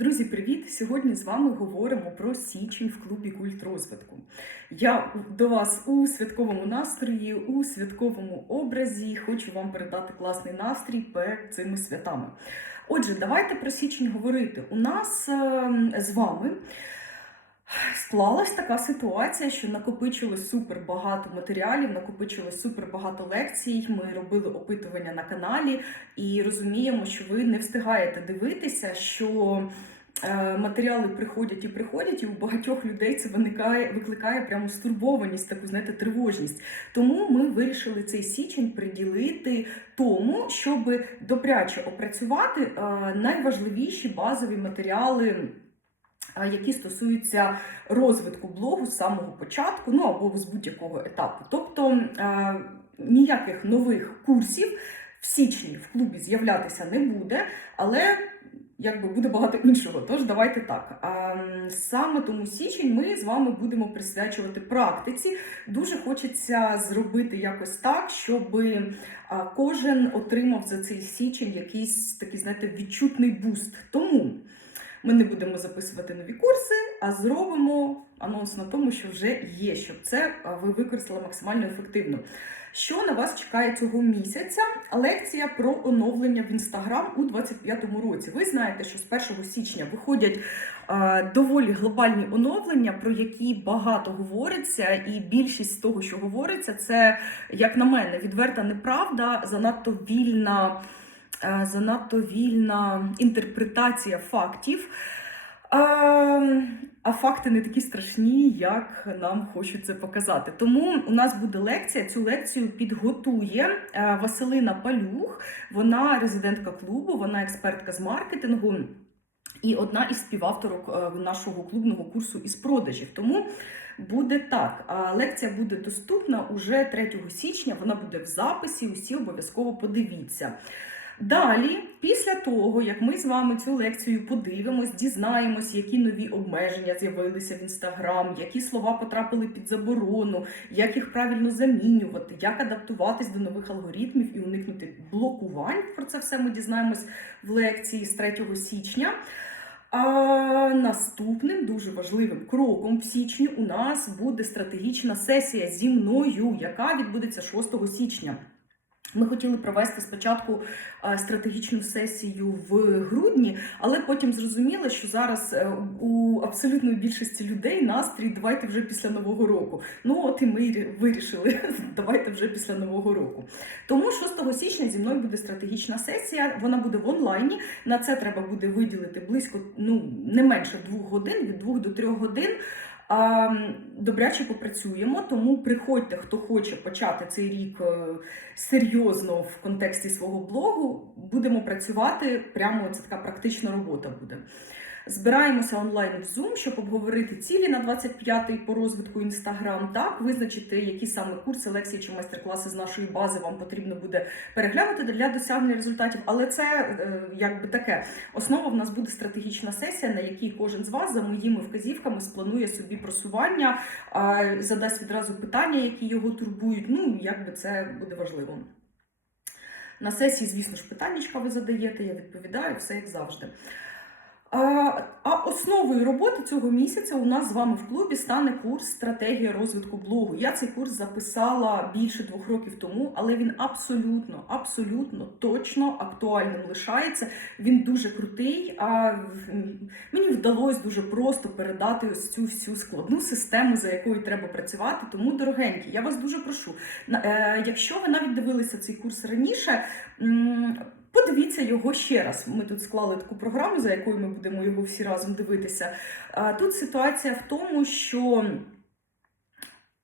Друзі, привіт! Сьогодні з вами говоримо про січень в клубі культ розвитку. Я до вас у святковому настрої, у святковому образі. Хочу вам передати класний настрій перед цими святами. Отже, давайте про січень говорити. У нас е, з вами. Склалась така ситуація, що накопичилось супер багато матеріалів, накопичилось супер багато лекцій. Ми робили опитування на каналі і розуміємо, що ви не встигаєте дивитися, що е, матеріали приходять і приходять, і у багатьох людей це виникає, викликає прямо стурбованість, таку знаєте, тривожність. Тому ми вирішили цей січень приділити тому, щоб добряче опрацювати е, найважливіші базові матеріали які стосуються розвитку блогу з самого початку, ну або з будь-якого етапу. Тобто ніяких нових курсів в січні в клубі з'являтися не буде, але якби буде багато іншого. Тож давайте так. Саме тому січень ми з вами будемо присвячувати практиці. Дуже хочеться зробити якось так, щоб кожен отримав за цей січень якийсь такий, знаєте, відчутний буст. Тому. Ми не будемо записувати нові курси, а зробимо анонс на тому, що вже є, щоб це ви використали максимально ефективно. Що на вас чекає цього місяця? Лекція про оновлення в інстаграм у 2025 році. Ви знаєте, що з 1 січня виходять доволі глобальні оновлення, про які багато говориться, і більшість з того, що говориться, це, як на мене, відверта неправда, занадто вільна е, занадто вільна інтерпретація фактів. А, а факти не такі страшні, як нам хочуть це показати. Тому у нас буде лекція. Цю лекцію підготує е, Василина Палюх. Вона резидентка клубу, вона експертка з маркетингу. І одна із співавторок е, нашого клубного курсу із продажів. Тому буде так. Лекція буде доступна уже 3 січня. Вона буде в записі. Усі обов'язково подивіться. Далі, після того, як ми з вами цю лекцію подивимось, дізнаємось, які нові обмеження з'явилися в інстаграм, які слова потрапили під заборону, як їх правильно замінювати, як адаптуватись до нових алгоритмів і уникнути блокувань. Про це все ми дізнаємось в лекції з 3 січня. А наступним дуже важливим кроком в січні у нас буде стратегічна сесія зі мною, яка відбудеться 6 січня. Ми хотіли провести спочатку е, стратегічну сесію в грудні, але потім зрозуміли, що зараз е, у абсолютної більшості людей настрій давайте вже після нового року. Ну от і ми вирішили, давайте вже після нового року. Тому 6 січня зі мною буде стратегічна сесія. Вона буде в онлайні. На це треба буде виділити близько ну не менше двох годин, від двох до трьох годин. Добряче попрацюємо, тому приходьте, хто хоче почати цей рік е, серйозно в контексті свого блогу. Будемо працювати прямо це така практична робота буде. Збираємося онлайн в Zoom, щоб обговорити цілі на 25-й по розвитку Instagram, так визначити, які саме курси, лекції чи майстер-класи з нашої бази вам потрібно буде переглянути для досягнення результатів. Але це е, якби таке основа в нас буде стратегічна сесія, на якій кожен з вас за моїми вказівками спланує собі просування, задасть відразу питання, які його турбують. Ну якби це буде важливо. На сесії, звісно ж, питаннячка ви задаєте, я відповідаю, все як завжди. А, а основою роботи цього місяця у нас з вами в клубі стане курс стратегія розвитку блогу. Я цей курс записала більше двох років тому, але він абсолютно, абсолютно точно актуальним лишається. Він дуже крутий. А мені вдалося дуже просто передати ось цю всю складну систему, за якою треба працювати. Тому, дорогенькі, я вас дуже прошу. е, Якщо ви навіть дивилися цей курс раніше. Подивіться його ще раз. Ми тут склали таку програму, за якою ми будемо його всі разом дивитися. Тут ситуація в тому, що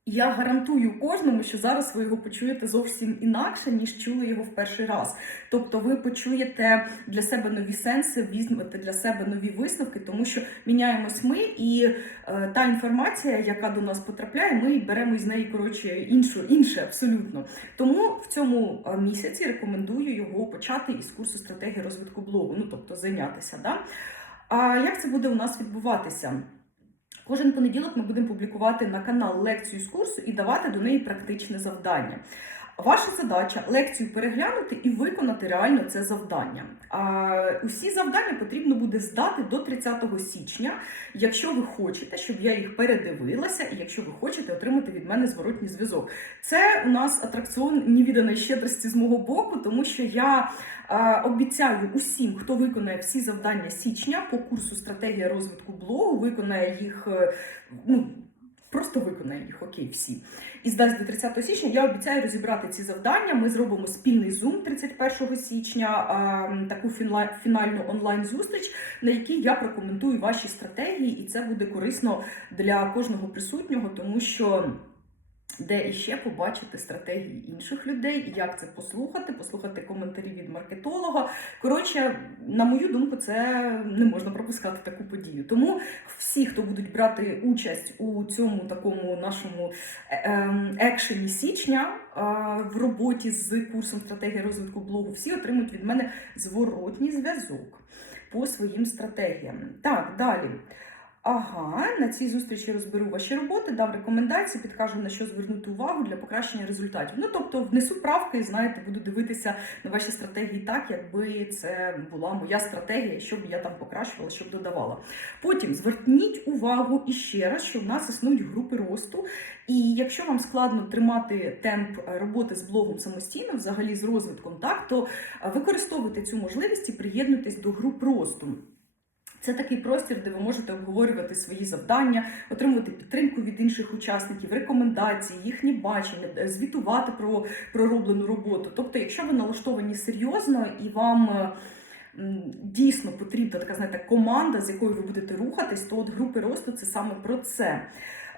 я гарантую кожному, що зараз ви його почуєте зовсім інакше, ніж чули його в перший раз. Тобто ви почуєте для себе нові сенси, візьмете для себе нові висновки, тому що міняємось ми, і е, та інформація, яка до нас потрапляє, ми беремо із неї коротше іншу, інше абсолютно. Тому в цьому е, місяці рекомендую його почати із курсу стратегії розвитку блогу, ну тобто зайнятися. Да? А як це буде у нас відбуватися? Кожен понеділок ми будемо публікувати на канал лекцію з курсу і давати до неї практичне завдання. Ваша задача лекцію переглянути і виконати реально це завдання. Усі завдання потрібно буде здати до 30 січня, якщо ви хочете, щоб я їх передивилася, і якщо ви хочете отримати від мене зворотній зв'язок. Це у нас атракціон невіданої щедрості з мого боку, тому що я обіцяю усім, хто виконає всі завдання січня по курсу стратегія розвитку блогу, виконає їх. е, Ну, Просто виконає їх, окей, всі. І здасть до 30 січня. Я обіцяю розібрати ці завдання. Ми зробимо спільний зум 31 січня, таку фінальну онлайн-зустріч, на якій я прокоментую ваші стратегії, і це буде корисно для кожного присутнього, тому що. Де іще побачити стратегії інших людей, як це послухати, послухати коментарі від маркетолога. Коротше, на мою думку, це не можна пропускати таку подію. Тому всі, хто будуть брати участь у цьому такому нашому е, ем, екшені січня е, в роботі з курсом стратегії розвитку блогу, всі отримують від мене зворотній зв'язок по своїм стратегіям. Так, далі. Ага, на цій зустрічі розберу ваші роботи, дам рекомендації, підкажу на що звернути увагу для покращення результатів. Ну тобто внесу правки і знаєте, буду дивитися на ваші стратегії так, якби це була моя стратегія, що б я там покращувала, що б додавала. Потім зверніть увагу іще раз, що в нас існують групи росту. І якщо вам складно тримати темп роботи з блогом самостійно, взагалі з розвитком, так то е, використовуйте цю можливість і приєднуйтесь до груп росту. Це такий простір, де ви можете обговорювати свої завдання, отримувати підтримку від інших учасників, рекомендації, їхні бачення, е, звітувати про пророблену роботу. Тобто, якщо ви налаштовані серйозно і вам е, дійсно потрібна така знаєте, команда, з якою ви будете рухатись, то от групи росту це саме про це.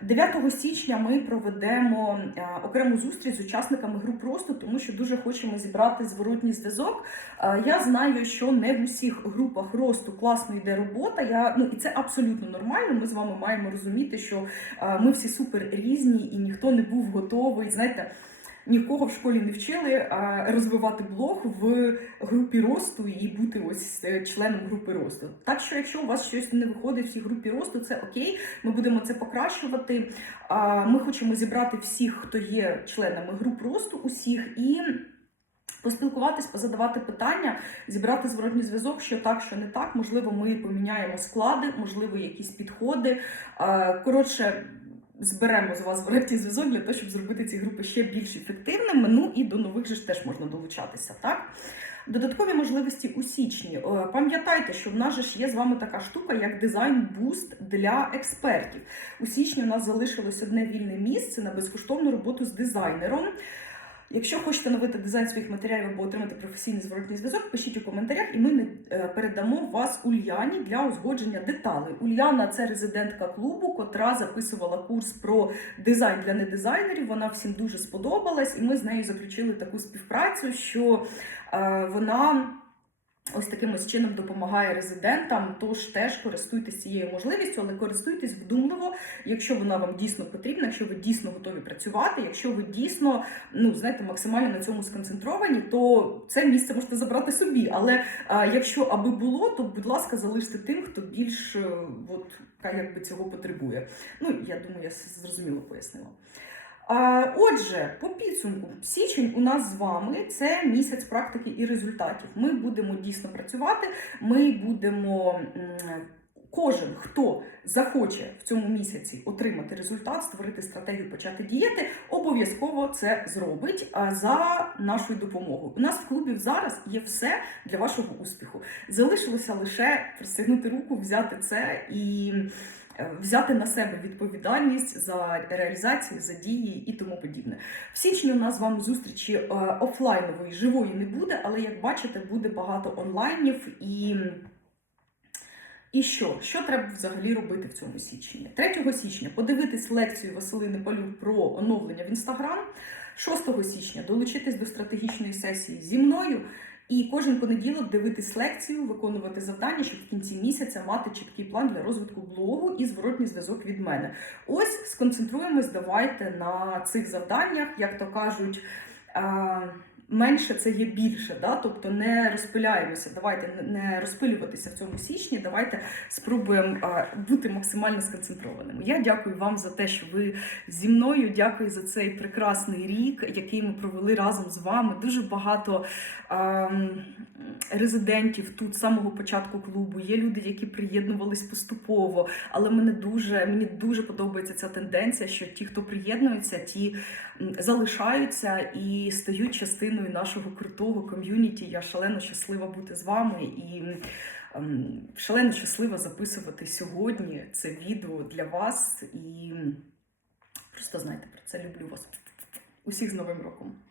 9 січня ми проведемо е, окрему зустріч з учасниками груп росту, тому що дуже хочемо зібрати зворотній зв'язок. Е, Я знаю, що не в усіх групах росту класно йде робота. Я ну і це абсолютно нормально. Ми з вами маємо розуміти, що е, ми всі супер різні, і ніхто не був готовий. Знаєте, нікого в школі не вчили розвивати блог в групі росту і бути ось е, членом групи росту. Так що, якщо у вас щось не виходить в цій групі росту, це окей. Ми будемо це покращувати. Ми хочемо зібрати всіх, хто є членами груп росту, усіх і. Поспілкуватись, позадавати питання, зібрати зворотній зв'язок, що так, що не так. Можливо, ми поміняємо склади, можливо, якісь підходи. Коротше, зберемо з вас врешті зв'язок для того, щоб зробити ці групи ще більш ефективними. Ну і до нових же ж теж можна долучатися, так? Додаткові можливості у січні. Е, Пам'ятайте, що в нас же ж є з вами така штука, як дизайн-буст для експертів. У січні у нас залишилось одне вільне місце на безкоштовну роботу з дизайнером. Якщо хочете новити дизайн своїх матеріалів або отримати професійний зворотний зв'язок, пишіть у коментарях, і ми не- передамо вас Ульяні для узгодження деталей. Ульяна це резидентка клубу, котра записувала курс про дизайн для недизайнерів. Вона всім дуже сподобалась, і ми з нею заключили таку співпрацю, що е, вона. Ось таким ось чином допомагає резидентам, тож теж користуйтесь цією можливістю, але користуйтесь вдумливо, якщо вона вам дійсно потрібна, якщо ви дійсно готові працювати, якщо ви дійсно ну знаєте, максимально на цьому сконцентровані, то це місце можете забрати собі. Але а, якщо аби було, то будь ласка, залиште тим, хто більш е, от якби цього потребує. Ну я думаю, я зрозуміло пояснила. Отже, по підсумку, січень у нас з вами це місяць практики і результатів. Ми будемо дійсно працювати. Ми будемо кожен, хто захоче в цьому місяці отримати результат, створити стратегію, почати діяти, обов'язково це зробить за нашою допомогою. У нас в клубі зараз є все для вашого успіху. Залишилося лише простягнути руку, взяти це і взяти на себе відповідальність за реалізацію, за дії і тому подібне. В січні у нас з вами зустрічі е, офлайнової живої не буде, але як бачите, буде багато онлайнів і. І що? Що треба взагалі робити в цьому січні? 3 січня подивитись лекцію Василини Палюк про оновлення в інстаграм. 6 січня долучитись до стратегічної сесії зі мною. І кожен понеділок дивитись лекцію, виконувати завдання, щоб в кінці місяця мати чіткий план для розвитку блогу і зворотній зв'язок від мене. Ось сконцентруємось, давайте на цих завданнях, як то кажуть. Менше це є більше. Да? Тобто не розпиляємося. Давайте не розпилюватися в цьому січні. Давайте спробуємо бути максимально сконцентрованими. Я дякую вам за те, що ви зі мною. Дякую за цей прекрасний рік, який ми провели разом з вами. Дуже багато ем, резидентів тут з самого початку клубу. Є люди, які приєднувались поступово. Але мене дуже мені дуже подобається ця тенденція, що ті, хто приєднується, ті залишаються і стають частиною нашого крутого ком'юніті. Я шалено щаслива бути з вами і ем, шалено щаслива записувати сьогодні це відео для вас. І просто знайте про це. Люблю вас. Усіх з Новим роком!